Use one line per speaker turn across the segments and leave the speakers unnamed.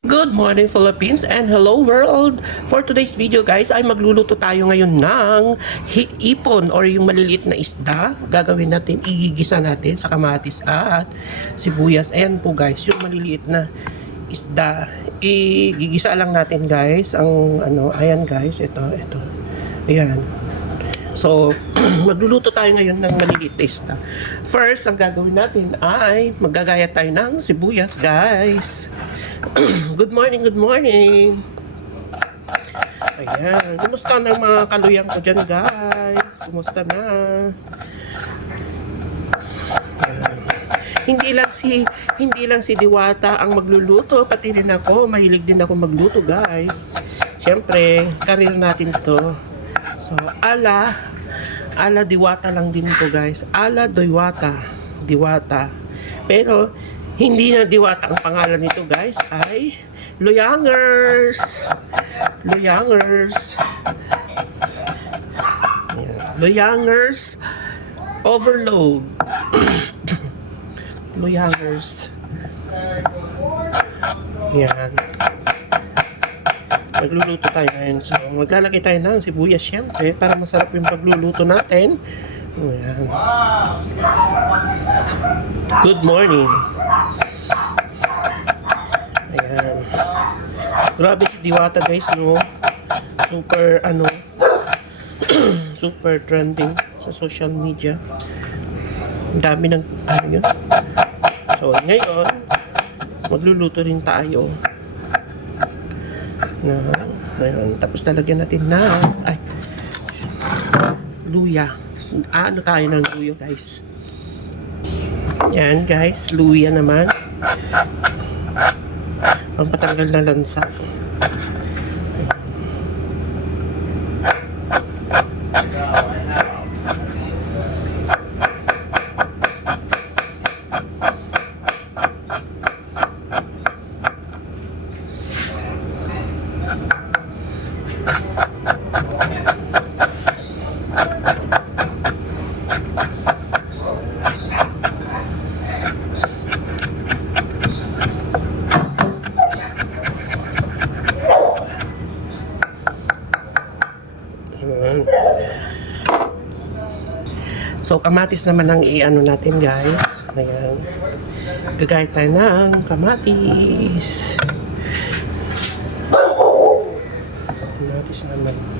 Good morning Philippines and hello world! For today's video guys ay magluluto tayo ngayon ng ipon or yung maliliit na isda. Gagawin natin, igigisa natin sa kamatis at sibuyas. Ayan po guys, yung maliliit na isda. Igigisa lang natin guys. Ang ano, ayan guys, ito, ito. Ayan. So, magluluto tayo ngayon ng maliliit na isda. First, ang gagawin natin ay maggagaya tayo ng sibuyas, guys. good morning, good morning. Ayan. Kumusta na mga kaluyang ko dyan, guys? Kumusta na? Hindi lang si hindi lang si Diwata ang magluluto, pati rin ako, mahilig din ako magluto, guys. Siyempre, karir natin 'to. So, ala, ala diwata lang din to guys. Ala diwata, diwata. Pero, hindi na diwata ang pangalan nito guys, ay Luyangers. Luyangers. Luyangers Overload. Luyangers. Yan. Magluluto tayo ngayon. So, maglalagay tayo ng sibuyas syempre para masarap yung pagluluto natin. Ayan. Good morning. Ayan. Grabe si Diwata guys, no? Super, ano, super trending sa social media. Ang dami ng, ano yun? So, ngayon, magluluto rin tayo na ayun, tapos talagyan natin na ay luya ah, ano tayo ng luya guys yan guys. Luya naman. Pampatanggal na lansa So, kamatis naman ang i-ano natin, guys. Ayan. Gagaya tayo ng kamatis. Kamatis naman.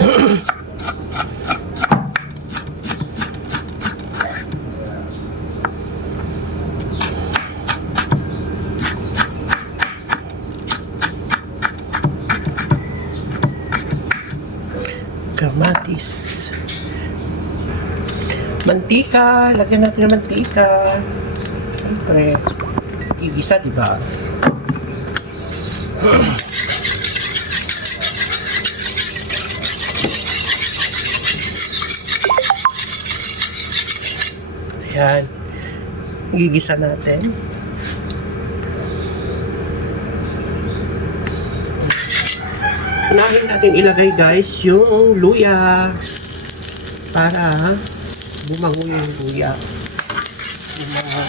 Kamatis. Mantika. Lagyan natin ng mantika. Siyempre. Igisa, di ba? Ayan. Igigisa natin. Unahin natin ilagay guys yung luya para bumango yung luya. Bumango.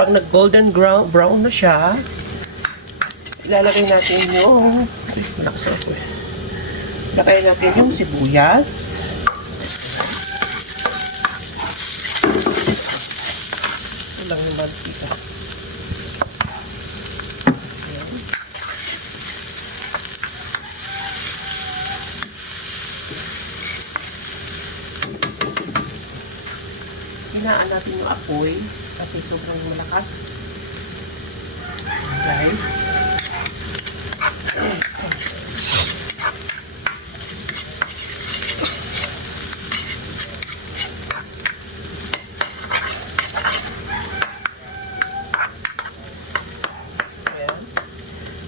Pag nag golden brown na siya, ilalagay natin yung eh. ay, natin yung sibuyas. Ito lang yung mantika. Hinaan natin yung apoy kasi sobrang malakas. Guys. Nice.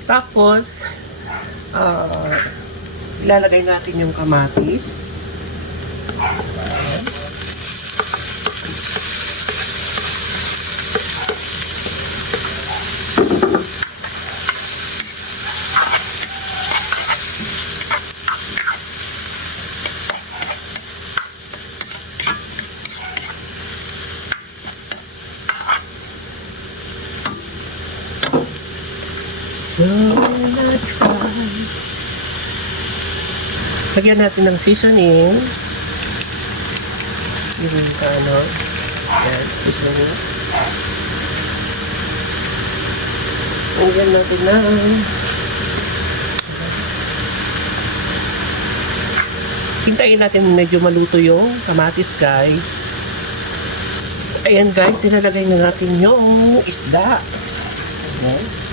Tapos, ah, ilalagay natin yung kamatis. Ayan. So, let's try. Lagyan natin ng seasoning. Yung ano. Yan, seasoning. Lagyan natin ng Hintayin natin medyo maluto yung kamatis, guys. Ayan, guys. Ilalagay na natin yung isda. Ayan.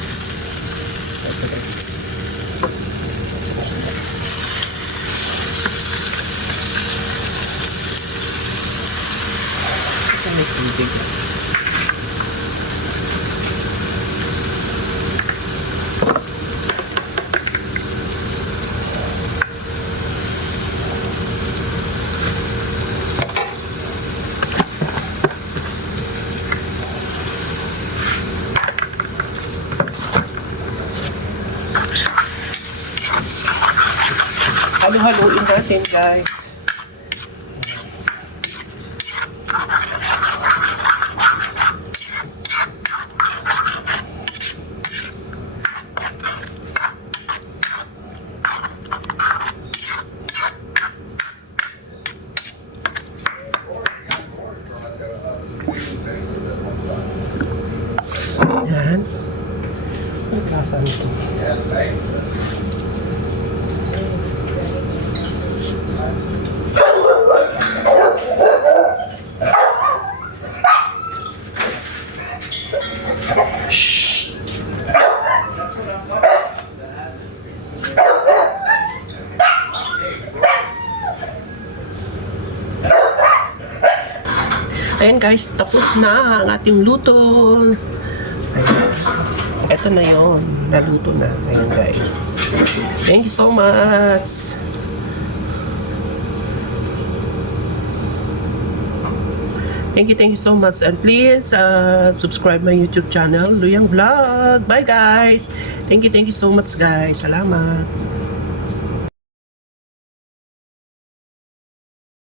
Halo-haluin natin, guys. Yan. Ang lasa nito. Ayan guys, tapos na ang ating luto. Ayan. Ito na yon naluto na. Ayan guys. Thank you so much. Thank you, thank you so much. And please uh, subscribe my YouTube channel, Luyang Vlog. Bye guys. Thank you, thank you so much guys. Salamat.